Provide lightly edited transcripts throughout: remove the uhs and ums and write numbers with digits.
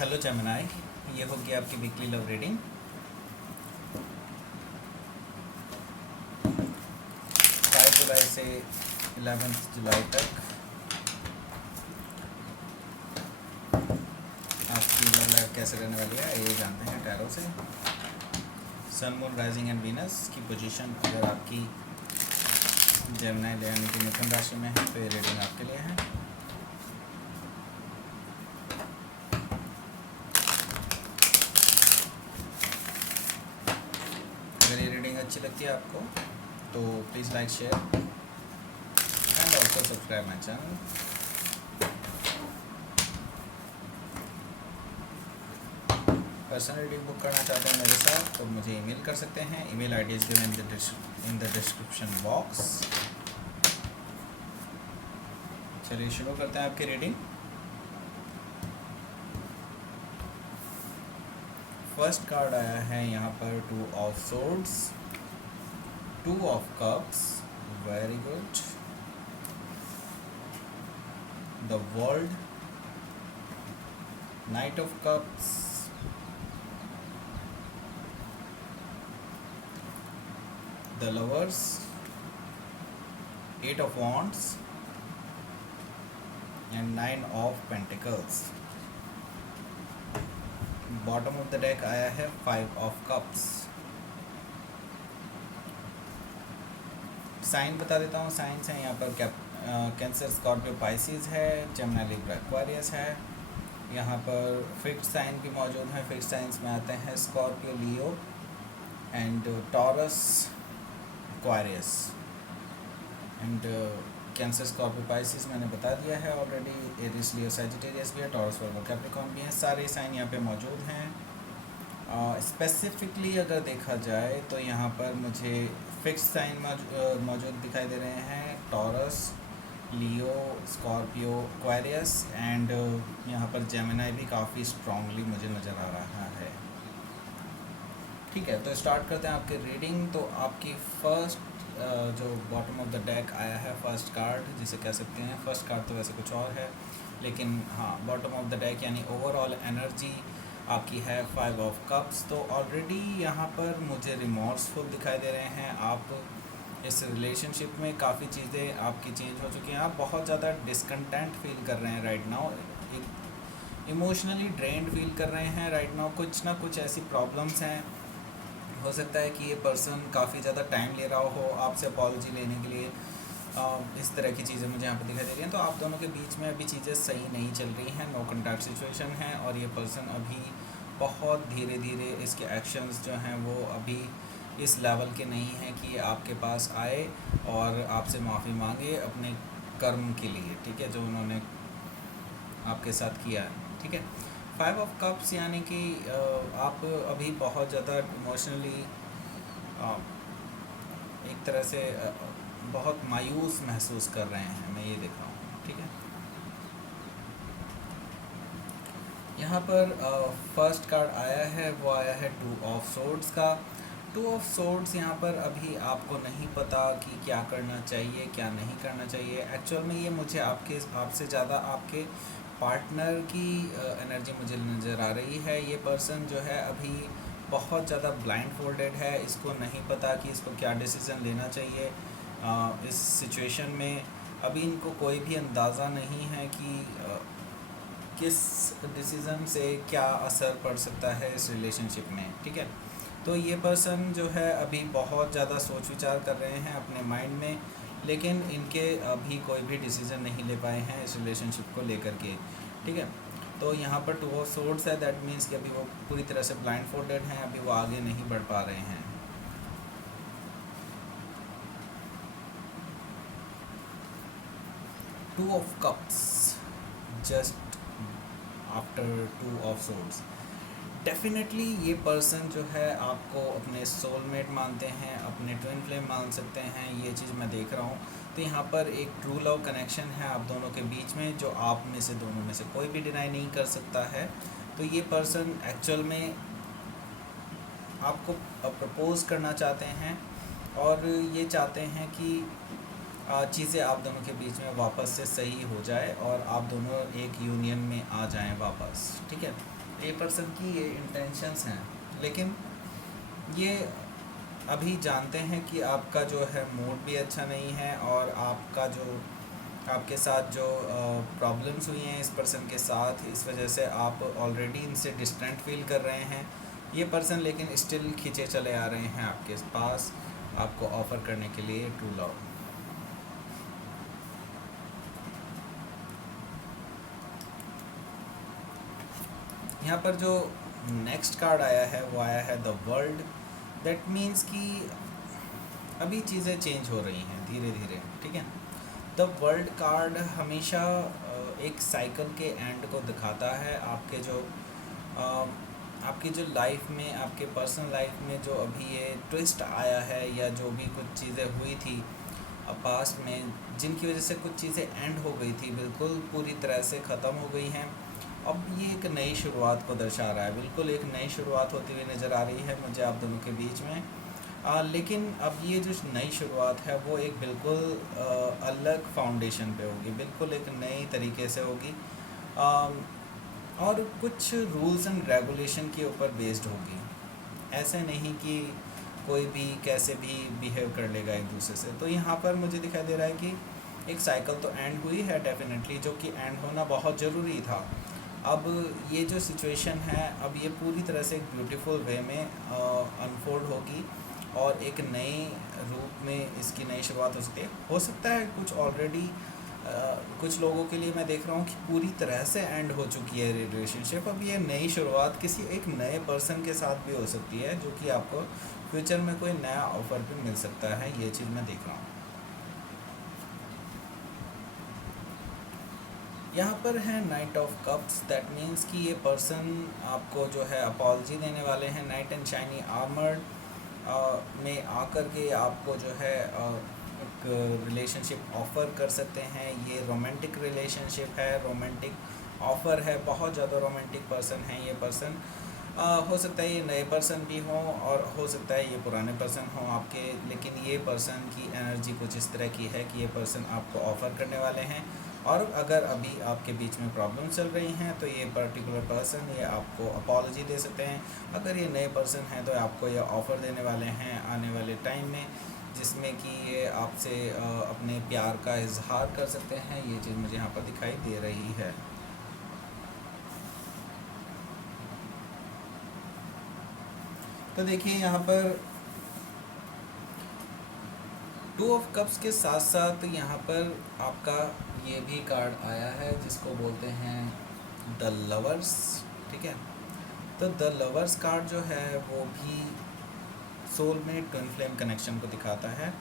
Hello Gemini, ये होगी आपकी वीकली लव रीडिंग। 5 जुलाई से 11 जुलाई तक आपकी लव लाइफ कैसे रहने वाली है ये जानते हैं टैरो से। सन, मून, राइजिंग एंड वीनस की पोजीशन अगर आपकी जेमिनाई यानी कि मिथुन राशि में है तो ये रीडिंग आपके लिए है। अगर ये रीडिंग अच्छी लगती है आपको तो please like, share and also subscribe my channel. Personal reading book करना चाहते हैं मेरे साथ तो मुझे ईमेल कर सकते हैं। Email ID is given in the description box. चलिए शुरू करते हैं आपकी रीडिंग। फर्स्ट कार्ड आया है यहाँ पर 2 of swords, 2 of cups, very good. The world, night of cups, the lovers, 8 of wands and 9 of pentacles। Bottom of the deck आया है 5 of cups। साइन बता देता हूँ, साइंस है यहाँ पर कैंसर, स्कॉर्पियो, पाइसिस है, जेमिनी, लिब्रा, एक्वेरियस है। यहाँ पर फिक्स्ड साइन भी मौजूद हैं। फिक्स्ड साइंस में आते हैं Scorpio, Leo and taurus, Aquarius and cancer, Scorpio, Pisces मैंने बता दिया है ऑलरेडी। एरिस, लियो, सैजिटेरियस भी है, टॉरस, वर्गो, कैप्रिकॉर्न भी है। सारे साइन यहाँ पे मौजूद हैं। स्पेसिफिकली अगर देखा जाए तो यहाँ पर मुझे फिक्स साइन मौजूद दिखाई दे रहे हैं। Taurus, Leo, Scorpio, Aquarius and यहाँ पर जेमिनी भी काफ़ी स्ट्रांगली मुझे नज़र आ रहा है। ठीक है, तो स्टार्ट करते हैं आपकी रीडिंग। तो आपकी फर्स्ट जो बॉटम ऑफ द डेक आया है, फर्स्ट कार्ड जिसे कह सकते हैं, फर्स्ट कार्ड तो वैसे कुछ और है लेकिन हाँ, बॉटम ऑफ द डेक यानी ओवरऑल एनर्जी आपकी है 5 ऑफ कप्स। तो ऑलरेडी यहाँ पर मुझे रिमोर्सफुल दिखाई दे रहे हैं। आप इस रिलेशनशिप में काफ़ी चीज़ें आपकी चेंज हो चुकी हैं। आप बहुत ज़्यादा डिसकंटेंट फील कर रहे हैं right now, emotionally drained feel कर रहे हैं राइट नाउ। कुछ ना कुछ ऐसी प्रॉब्लम्स हैं। हो सकता है कि ये पर्सन काफ़ी ज़्यादा टाइम ले रहा हो आपसे अपॉलजी लेने के लिए। इस तरह की चीज़ें मुझे यहाँ पर दिखाई दे रही हैं। तो आप दोनों के बीच में अभी चीज़ें सही नहीं चल रही हैं, नो कॉन्टैक्ट सिचुएशन है और ये पर्सन अभी बहुत धीरे धीरे इसके एक्शंस जो हैं वो अभी इस लेवल के नहीं हैं कि आपके पास आए और आपसे माफ़ी मांगे अपने कर्म के लिए, ठीक है, जो उन्होंने आपके साथ किया है। ठीक है, 5 ऑफ कप्स यानी कि आप अभी बहुत ज़्यादा इमोशनली एक तरह से बहुत मायूस महसूस कर रहे हैं, मैं ये देख रहा हूँ। ठीक है, यहाँ पर फर्स्ट कार्ड आया है वो आया है 2 ऑफ सोर्ड्स का। 2 ऑफ सोर्ड्स यहाँ पर अभी आपको नहीं पता कि क्या करना चाहिए क्या नहीं करना चाहिए। एक्चुअल में ये मुझे आपसे ज़्यादा आपके पार्टनर की एनर्जी मुझे नज़र आ रही है। ये पर्सन जो है अभी बहुत ज़्यादा ब्लाइंड फोल्डेड है, इसको नहीं पता कि इसको क्या डिसीज़न लेना चाहिए इस सिचुएशन में। अभी इनको कोई भी अंदाज़ा नहीं है कि किस डिसीज़न से क्या असर पड़ सकता है इस रिलेशनशिप में। ठीक है, तो ये पर्सन जो है अभी बहुत ज़्यादा सोच विचार कर रहे हैं अपने माइंड में, लेकिन इनके अभी कोई भी डिसीज़न नहीं ले पाए हैं इस रिलेशनशिप को लेकर के। ठीक है, तो यहाँ पर 2 ऑफ सोर्ड्स है, दैट मीन्स कि अभी वो पूरी तरह से ब्लाइंड फोल्डेड हैं, अभी वो आगे नहीं बढ़ पा रहे हैं। Two of cups just after 2 of swords. Definitely ये पर्सन जो है आपको अपने सोलमेट मानते हैं, अपने ट्विन फ्लेम मान सकते हैं, ये चीज़ मैं देख रहा हूँ। तो यहाँ पर एक ट्रू लव कनेक्शन है आप दोनों के बीच में जो आप में से दोनों में से कोई भी डिनाई नहीं कर सकता है। तो ये पर्सन एक्चुअल में आपको प्रपोज़ करना चाहते हैं और ये चाहते हैं कि चीज़ें आप दोनों के बीच में वापस से सही हो जाए और आप दोनों एक यूनियन में आ जाएं वापस। ठीक है, ए पर्सन की ये इंटेंशंस हैं, लेकिन ये अभी जानते हैं कि आपका जो है मूड भी अच्छा नहीं है, और आपका जो आपके साथ जो प्रॉब्लम्स हुई हैं इस पर्सन के साथ, इस वजह से आप ऑलरेडी इनसे डिस्टेंट फील कर रहे हैं। ये पर्सन लेकिन स्टिल खींचे चले आ रहे हैं आपके पास, आपको ऑफ़र करने के लिए ट्रू लव। यहाँ पर जो नेक्स्ट कार्ड आया है वो आया है द वर्ल्ड। दैट मीन्स कि अभी चीज़ें चेंज हो रही हैं धीरे धीरे, ठीक है। द वर्ल्ड कार्ड हमेशा एक साइकिल के एंड को दिखाता है। आपकी जो लाइफ में, आपके पर्सनल लाइफ में जो अभी ये ट्विस्ट आया है, या जो भी कुछ चीज़ें हुई थी पास्ट में, जिनकी वजह से कुछ चीज़ें एंड हो गई थी, बिल्कुल पूरी तरह से ख़त्म हो गई हैं। अब ये एक नई शुरुआत को दर्शा रहा है, बिल्कुल एक नई शुरुआत होती हुई नज़र आ रही है मुझे आप दोनों के बीच में। लेकिन अब ये जो नई शुरुआत है वो एक बिल्कुल अलग फाउंडेशन पे होगी, बिल्कुल एक नई तरीके से होगी, और कुछ रूल्स एंड रेगुलेशन के ऊपर बेस्ड होगी। ऐसे नहीं कि कोई भी कैसे भी बिहेव कर लेगा एक दूसरे से। तो यहाँ पर मुझे दिखाई दे रहा है कि एक साइकिल तो एंड हुई है डेफिनेटली, जो कि एंड होना बहुत ज़रूरी था। अब ये जो सिचुएशन है, अब ये पूरी तरह से एक ब्यूटीफुल वे में अनफोल्ड होगी, और एक नए रूप में इसकी नई शुरुआत हो सकती है। हो सकता है कुछ ऑलरेडी कुछ लोगों के लिए मैं देख रहा हूँ कि पूरी तरह से एंड हो चुकी है रिलेशनशिप। अब ये नई शुरुआत किसी एक नए पर्सन के साथ भी हो सकती है, जो कि आपको फ्यूचर में कोई नया ऑफर भी मिल सकता है, ये चीज़ मैं देख रहा हूँ। यहाँ पर है night of cups. That means कि ये पर्सन आपको जो है अपॉलजी देने वाले हैं। नाइट एंड शाइनी आर्मर्ड में आकर के आपको जो है एक रिलेशनशिप ऑफ़र कर सकते हैं। ये रोमांटिक रिलेशनशिप है, रोमांटिक ऑफ़र है, बहुत ज़्यादा रोमांटिक पर्सन है ये पर्सन। हो सकता है ये नए पर्सन भी हों, और हो सकता है ये पुराने पर्सन हों आपके, लेकिन ये पर्सन की एनर्जी कुछ इस तरह की है कि ये पर्सन आपको ऑफ़र करने वाले हैं। और अगर अभी आपके बीच में प्रॉब्लम चल रही हैं तो ये पर्टिकुलर पर्सन ये आपको अपॉलजी दे सकते हैं। अगर ये नए पर्सन हैं तो आपको ये ऑफ़र देने वाले हैं आने वाले टाइम में, जिसमें कि ये आपसे अपने प्यार का इजहार कर सकते हैं। ये चीज़ मुझे यहाँ पर दिखाई दे रही है। तो देखिए यहाँ पर टू ऑफ कप्स के साथ साथ यहाँ पर आपका ये भी कार्ड आया है जिसको बोलते हैं द लवर्स, ठीक है। तो द लवर्स कार्ड जो है वो भी सोलमेट ट्विन फ्लेम कनेक्शन को दिखाता है।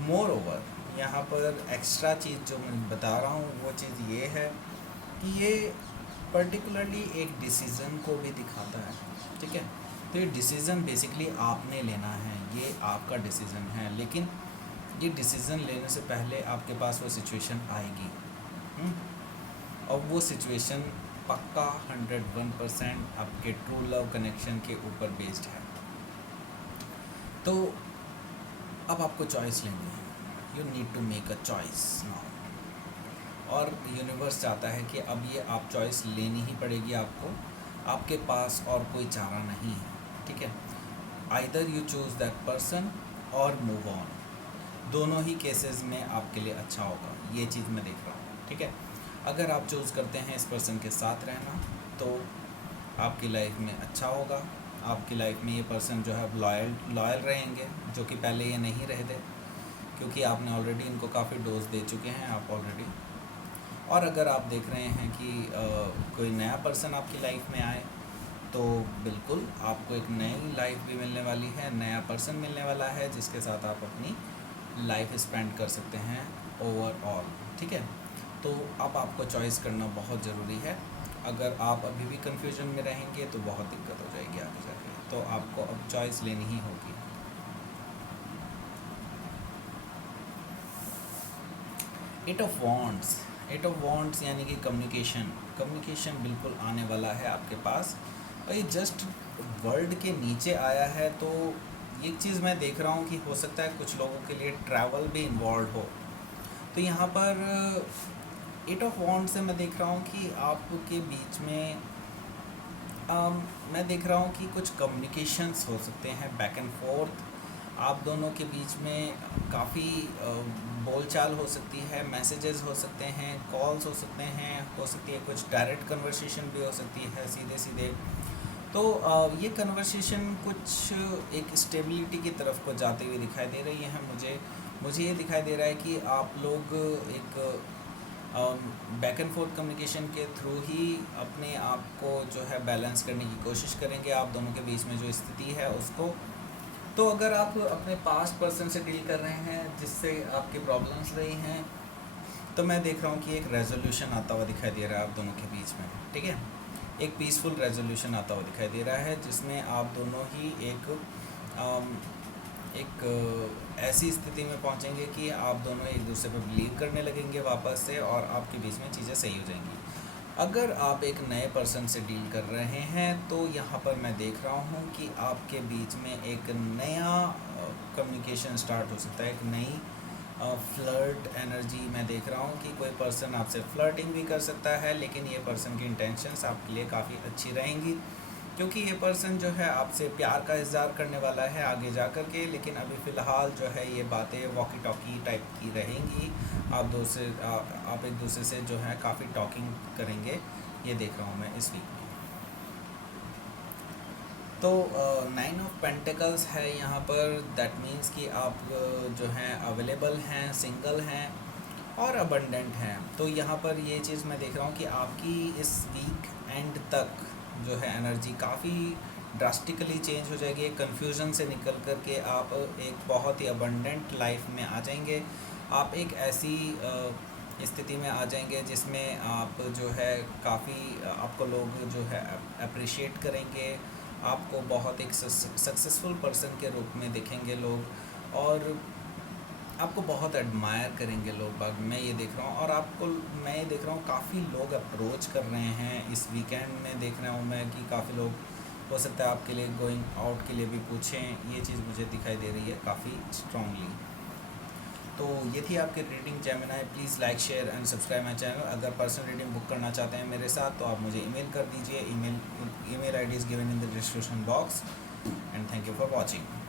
मोर ओवर यहाँ पर एक्स्ट्रा चीज़ जो मैं बता रहा हूँ वो चीज़ ये है कि ये पर्टिकुलरली एक डिसीज़न को भी दिखाता है, ठीक है। तो ये डिसीज़न बेसिकली आपने लेना है, ये आपका डिसीज़न है, लेकिन ये डिसीज़न लेने से पहले आपके पास वो सिचुएशन आएगी, और वो सिचुएशन पक्का 101% आपके ट्रू लव कनेक्शन के ऊपर बेस्ड है। तो अब आपको चॉइस लेनी है, you need to make a choice now. और यूनिवर्स चाहता है कि अब ये आप चॉइस लेनी ही पड़ेगी आपको, आपके पास और कोई चारा नहीं है, ठीक है। Either you choose that person और मूव ऑन, दोनों ही केसेस में आपके लिए अच्छा होगा, ये चीज़ मैं देख रहा हूँ, ठीक है। अगर आप चूज़ करते हैं इस पर्सन के साथ रहना तो आपकी लाइफ में अच्छा होगा, आपकी लाइफ में ये पर्सन जो है लॉयल रहेंगे, जो कि पहले ये नहीं रहे थे, क्योंकि आपने ऑलरेडी इनको काफ़ी डोज दे चुके हैं आप ऑलरेडी। और अगर आप देख रहे हैं कि कोई नया पर्सन आपकी लाइफ में आए तो बिल्कुल आपको एक नई लाइफ भी मिलने वाली है, नया पर्सन मिलने वाला है जिसके साथ आप अपनी लाइफ स्पेंड कर सकते हैं ओवरऑल, ठीक है। तो अब आपको चॉइस करना बहुत ज़रूरी है। अगर आप अभी भी कंफ्यूजन में रहेंगे तो बहुत दिक्कत हो जाएगी आगे जाके, तो आपको अब चॉइस लेनी ही होगी। एट ऑफ वॉन्ट्स यानी कि कम्युनिकेशन बिल्कुल आने वाला है आपके पास, और ये जस्ट वर्ल्ड के नीचे आया है। तो एक चीज़ मैं देख रहा हूँ कि हो सकता है कुछ लोगों के लिए ट्रैवल भी इन्वॉल्व हो। तो यहाँ पर एट ऑफ वॉन्ट्स से मैं देख रहा हूँ कि आपके बीच में मैं देख रहा हूँ कि कुछ कम्युनिकेशंस हो सकते हैं बैक एंड फोर्थ, आप दोनों के बीच में काफ़ी बोलचाल हो सकती है, मैसेजेस हो सकते हैं, कॉल्स हो सकते हैं, हो सकती है कुछ डायरेक्ट कन्वर्सेशन भी हो सकती है सीधे सीधे। तो ये कन्वर्सेशन कुछ एक स्टेबिलिटी की तरफ को जाते हुए दिखाई दे रही है मुझे ये दिखाई दे रहा है कि आप लोग एक बैक एंड फोर्थ कम्युनिकेशन के थ्रू ही अपने आप को जो है बैलेंस करने की कोशिश करेंगे, आप दोनों के बीच में जो स्थिति है उसको। तो अगर आप अपने पास्ट पर्सन से डील कर रहे हैं जिससे आपकी प्रॉब्लम्स रही हैं, तो मैं देख रहा हूँ कि एक रेजोल्यूशन आता हुआ दिखाई दे रहा है आप दोनों के बीच में, ठीक है। एक पीसफुल रेजोल्यूशन आता हुआ दिखाई दे रहा है जिसमें आप दोनों ही एक ऐसी स्थिति में पहुंचेंगे कि आप दोनों एक दूसरे पर बिलीव करने लगेंगे वापस से, और आपके बीच में चीज़ें सही हो जाएंगी। अगर आप एक नए पर्सन से डील कर रहे हैं तो यहाँ पर मैं देख रहा हूँ कि आपके बीच में एक नया कम्युनिकेशन स्टार्ट हो सकता है, एक नई फ्लर्ट एनर्जी मैं देख रहा हूँ कि कोई पर्सन आपसे फ्लर्टिंग भी कर सकता है, लेकिन ये पर्सन की इंटेंशंस आपके लिए काफ़ी अच्छी रहेंगी, क्योंकि ये पर्सन जो है आपसे प्यार का इज़हार करने वाला है आगे जा कर के। लेकिन अभी फ़िलहाल जो है ये बातें वॉकी टॉकी टाइप की रहेंगी, आप एक दूसरे से जो है काफ़ी टॉकिंग करेंगे, ये देख रहा हूँ मैं इस वीक में। तो 9 ऑफ पेंटिकल्स है यहाँ पर, दैट मीन्स कि आप जो हैं अवेलेबल हैं, सिंगल हैं और अबंडेंट हैं। तो यहाँ पर ये चीज़ मैं देख रहा हूँ कि आपकी इस वीक एंड तक जो है एनर्जी काफ़ी ड्रास्टिकली चेंज हो जाएगी। एक कन्फ्यूज़न से निकल कर के आप एक बहुत ही अबंडेंट लाइफ में आ जाएंगे। आप एक ऐसी स्थिति में आ जाएंगे जिसमें आप जो है काफ़ी आपको लोग जो है अप्रिशिएट करेंगे, आपको बहुत एक सक्सेसफुल पर्सन के रूप में देखेंगे लोग, और आपको बहुत एडमायर करेंगे लोग बाग, मैं ये देख रहा हूँ। और मैं ये देख रहा हूँ काफ़ी लोग अप्रोच कर रहे हैं इस वीकेंड में, देख रहा हूँ मैं कि काफ़ी लोग हो सकता है आपके लिए गोइंग आउट के लिए भी पूछें, ये चीज़ मुझे दिखाई दे रही है काफ़ी स्ट्रांगली। तो ये थी आपकी reading Gemini. Please like share and subscribe my channel. अगर पर्सनल रीडिंग बुक करना चाहते हैं मेरे साथ तो आप मुझे ईमेल कर दीजिए, email ID is given in the description box. And thank you for watching.